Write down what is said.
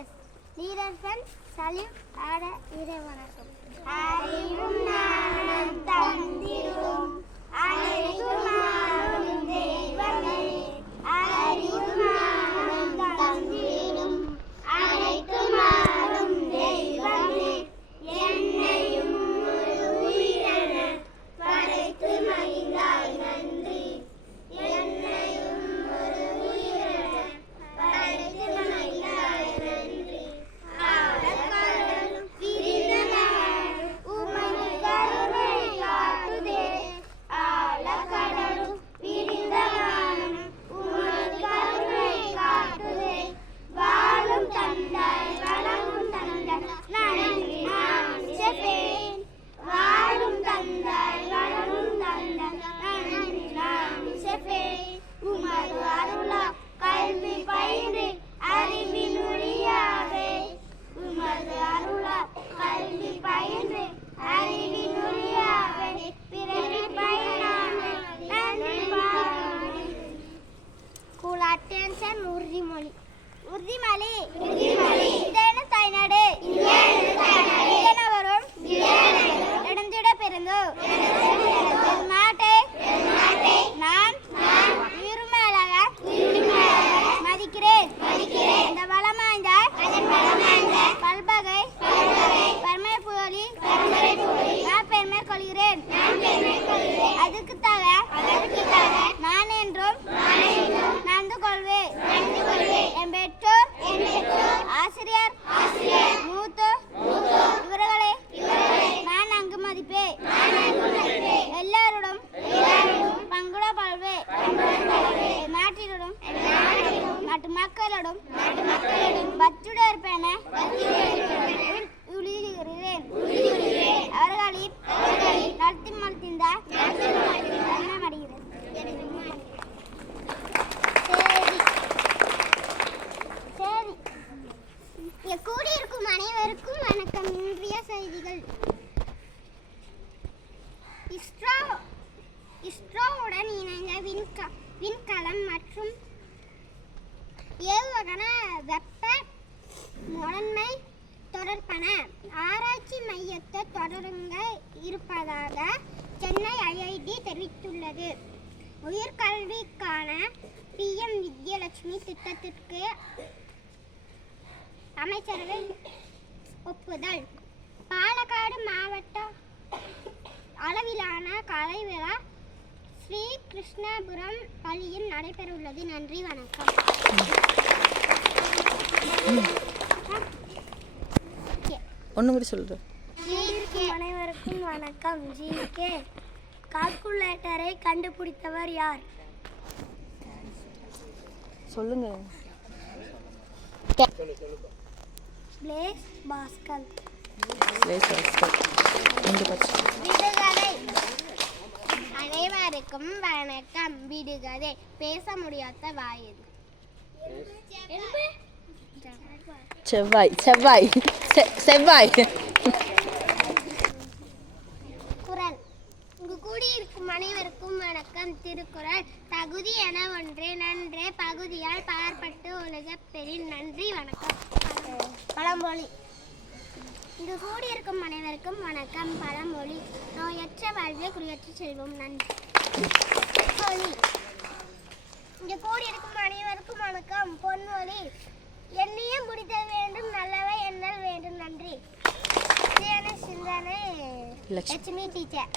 S Salim friends Salim நாட்டு நடத்தி சரி கூடியிருக்கும் அனைவருக்கும் வணக்கம். இன்றைய செய்திகள். இஸ்ரோ இஸ்ரோவுடன் இணைந்த விண்க விண்கலம் மற்றும் வெப்ப முதன்மை தொடர்பான. ஆராய்ச்சி மையத்தை தொடருங்க. இருப்பதாக சென்னை ஐஐடி தெரிவித்துள்ளது. உயர்கல்விக்கான பிஎம் வித்யலட்சுமி திட்டத்திற்கு அமைச்சரவை ஒப்புதல். பாலக்காடு மாவட்ட அளவிலான கலை விழா ஸ்ரீ கிருஷ்ணபுரம் பள்ளியில் நடைபெறவுள்ளது. நன்றி வணக்கம். ஒன்று கூட இருக்கும் அனைவருக்கும் வணக்கம். ஜிகே கால்குலேட்டரை கண்டுபிடித்தவர் யார்? சொல்லுங்க. Blaise Pascal. விடுகதை. அனைவருக்கும் வணக்கம். விடுகதை. பேச முடியாத வாயது செவ்வாய் செவ்வாய் செவ்வாய் குரல். இங்கு கூடியிருக்கும் அனைவருக்கும் வணக்கம். திருக்குறள் தகுதி என ஒன்று. நன்றே. பகுதியால் பாற்பட்டு ஒழுக பெறின். நன்றி வணக்கம். பழமொழி. இங்கு கூடியிருக்கும் அனைவருக்கும் வணக்கம். பழமொழி. நோயற்ற வாழ்வே குடியற்ற செல்வம். நன்றி. இங்கு கூடியிருக்கும் அனைவருக்கும் வணக்கம். பொன்மொழி எண்ணிய முடித்த வேண்டும் நல்லவை எண்ணல் வேண்டும். நன்றி. சிந்தனை. லட்சுமி. டீச்சர்